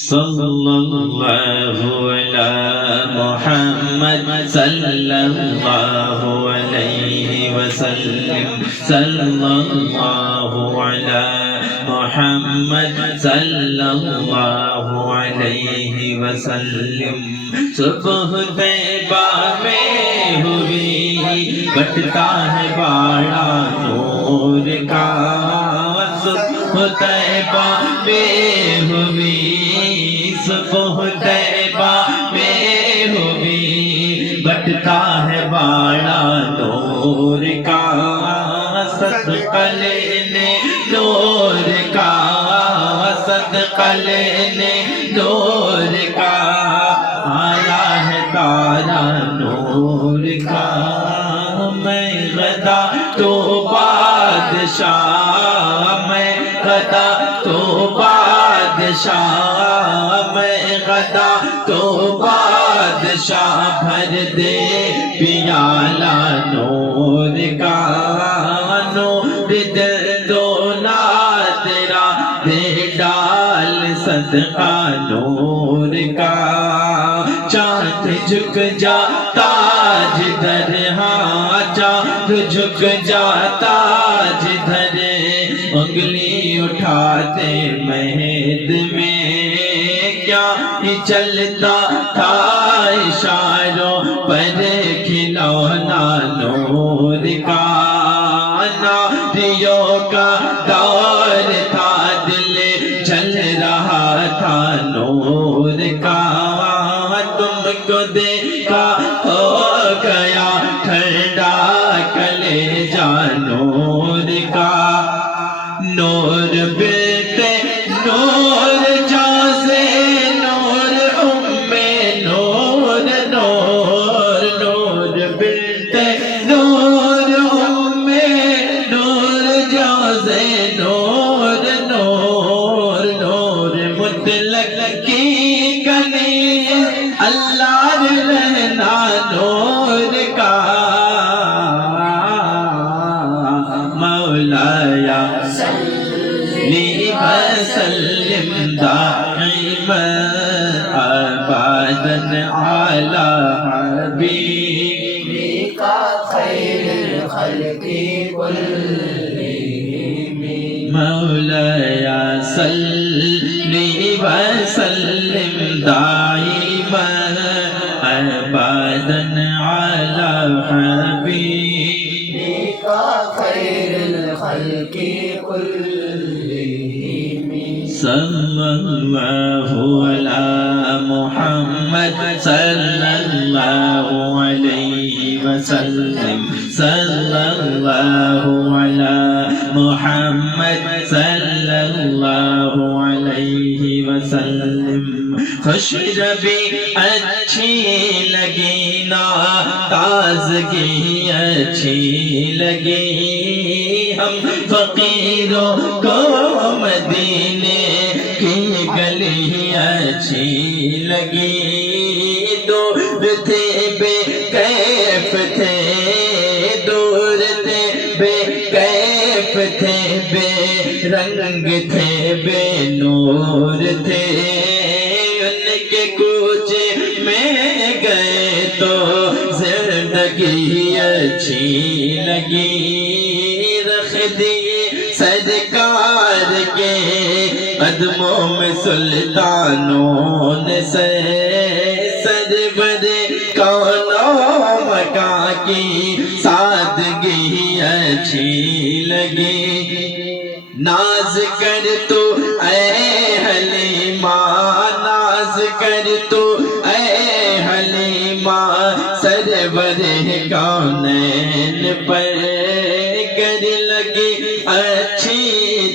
सल्लल्लाहु अला मुहम्मद सल्लल्लाहु अलैहि वसल्लम सल्लल्लाहु अला मुहम्मद सल्लल्लाहु अलैहि वसल्लम। सुबह तैबा में हुई बटता है बाड़ा नूर का, सुबह तैबा में हुई, सुबह तैबा में हुई बटता है बाड़ा नूर का, सदका लेने नूर का, सदका लेने नूर का, आया है तारा नूर का। मैं गदा तो बादशाह, मैं गदा तो बादशाह, मैं गदा तो बादशाह, भर दे पियाला नूर का, नूर दो ना तेरा दे डाल सदका नूर का। चाँद झुक जाता जिधर, हाँ चाँद झुक जाता जिधर, उंगली उठाते महद में क्या ही चलता था इशारों पर खिलौना नूर का। नारियों का दौर था, दिल जल रहा था नूर का, तुमको देखा हो गया ठंडा कलेजा नूर का। नूर बेटे नूर जासे नूर उम्मे नूर, नूर नूर बेटे नूर उम्मे नूर जासे नूर, नूर नूर मुतलक की कनी अल्लाह रहना नूर का। मौलाया वसल्लिम दाइमन अबदन अला हबीबिका खैरुल खल्क़ि कुल्लिहिम। मौलाया सल्लि वसल्लिम दाइमन अबदन अला हबीबिका खैरुल खल्क़ि कुल्लिहिम। सल्लल्लाहु अला मुहम्मद सल्लल्लाहु अलैहि वसल्लम, सल्लल्लाहु अला मुहम्मद सल्लल्लाहु अलैहि वसल्लम। खुशरबी अच्छी लगी ना, ताज़गी अच्छी लगी, हम फकीरों को मदीने की गली अच्छी लगी। दूर थे बेकैफ थे, दूर थे बेकैफ थे, बेरंग थे बेनूर थे, उनके कूचे में गए तो जिंदगी अच्छी लगी। रख दिए सरकार के कदमों में सुल्तानों ने सरवर कौनो मकां की सादगी अच्छी लगी। नाज कर तू ऐ हलीमा, नाज कर तू ऐ हलीमा, सरवर कौनैन पर कर लगी अच्छी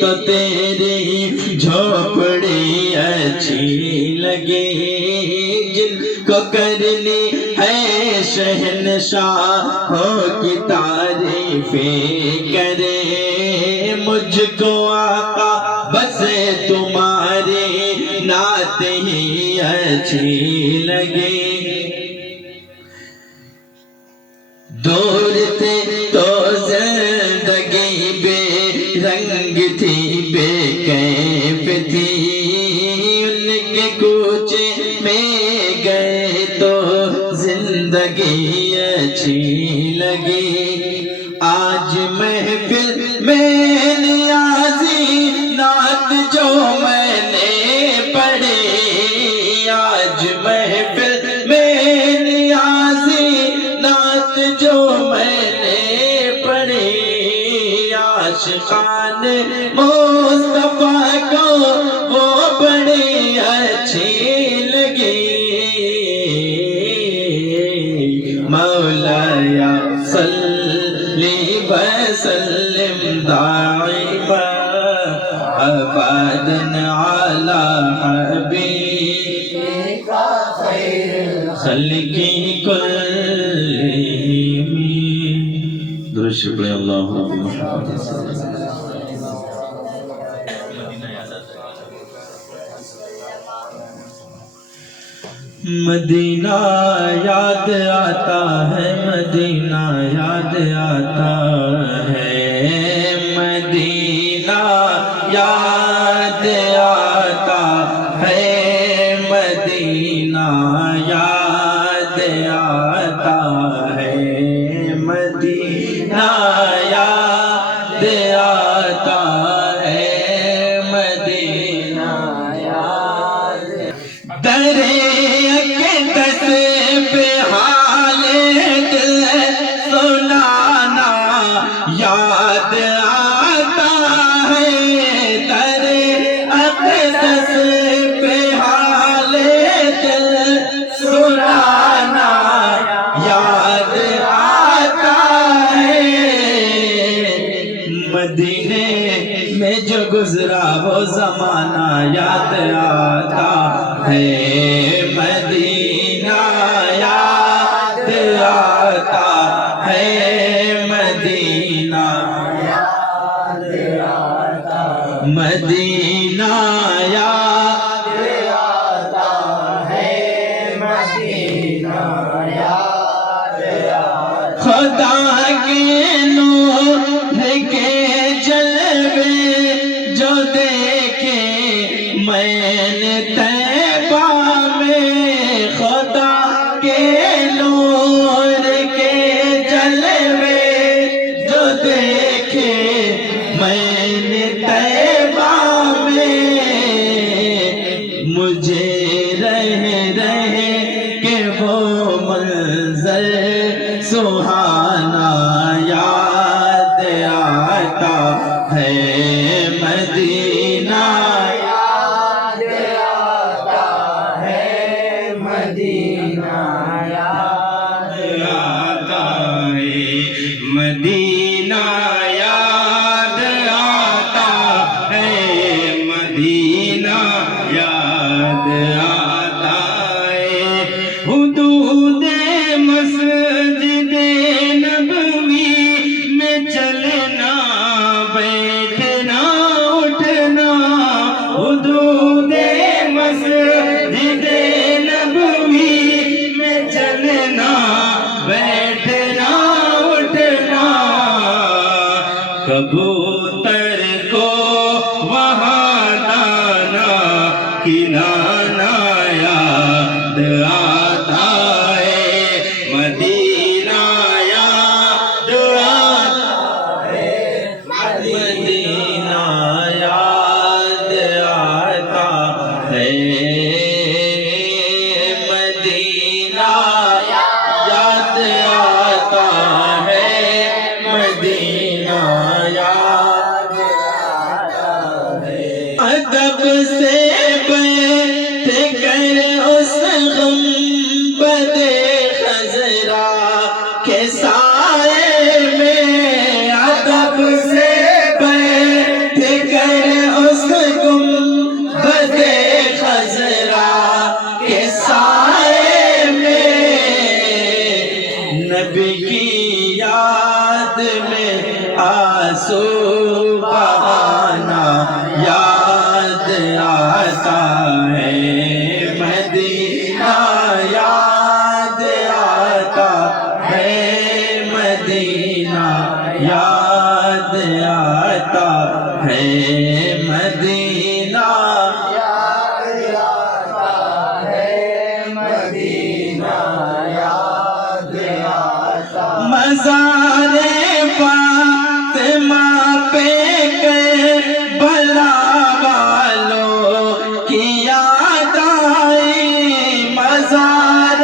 तो तेरी झोपड़ी अच्छी लगी। जिनको करनी है शहनशाहों की तारीफें करे, मुझको आका बस तुम्हारी नात ही अच्छी लगी। दूर थे तो जिंदगी बेरंग थी, बेकैफ थी, उनके کے کوچے میں گئے تو زندگی اچھی لگی آج محفل میں نیازی نعت جو میں نے پڑھی آج محفل میں نیازی نعت جو میں نے پڑھی عاشقان مصطفیٰ کو وہ بڑی اچھی لگی مولایا صلی وسلم دائما ابدا علی حبیبک خیر الخلق کلہم درود شکریہ اللہ مدینہ یاد آتا ہے مدینہ یاد آتا ہے مدینہ یاد آتا ہے مدینہ یاد آتا ہے مدینہ یاد آتا ہے مدینہ یاد درے پہ حال دل سنانا یاد آتا ہے درے اقدس پہ حال دل سنانا یاد آتا ہے مدینے میں جو گزرا وہ زمانہ یاد آتا ہے مدینہ یاد آتا ہے مدینہ یاد آتا مدینہ یاد آتا ہے مدینہ یاد آتا خدا کے نور کے جلوے جو دیکھے میں نے طیبہ میں خدا کے نور کے جلوے جو دیکھے میں نے طیبہ میں مجھے رہ کے وہ منظر سہانا یاد آتا ہے مدینہ یاد آتا ہے مدینہ یاد آتا ہے مدینہ یاد آتا ہے مدینہ یاد آتا ہے حدود مسجد نبوی میں چلنا بیٹھنا اٹھنا حدود مسجد نبوی میں چلنا بیٹھنا اٹھنا کبوتر کو وہاں دانا کھلانا یاد آتا ہے مدینہ یاد آتا ہے مدینہ یاد آتا ہے مدینہ یاد آتا ہے مدینہ یاد آتا ہے ادب سے بیٹھ کر اس غنبد خضرا کے سائے میں ادب سے بیٹھ کر اس غنبد خضرا مزار فاطمہ پہ کربلا والوں کی یاد آئی، مزار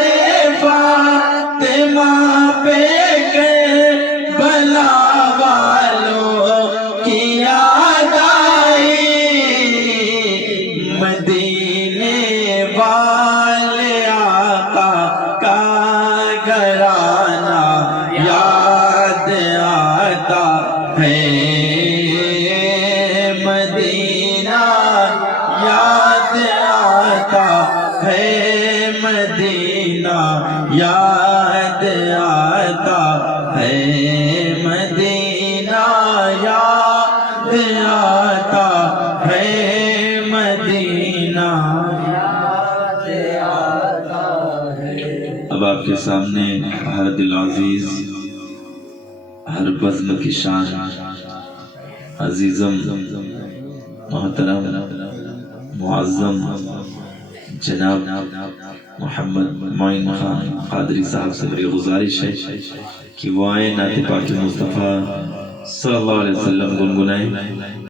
فاطمہ پہ کربلا والوں کی یاد آئی، مدینے والے آقا کا گھرانہ یاد آتا ہے، مدینہ یاد آتا ہے، مدینہ یاد آتا ہے، مدینہ یاد آتا ہے، مدینہ یاد آتا ہے۔ اب آپ کے سامنے ہر دل عزیز، ہر بزم کی شان عزیزم محترم معظم جناب محمد معین خان قادری صاحب سے میری گزارش ہے کہ وہ آئیں، نعت پاک مصطفیٰ صلی اللہ علیہ وسلم گنگنائیں۔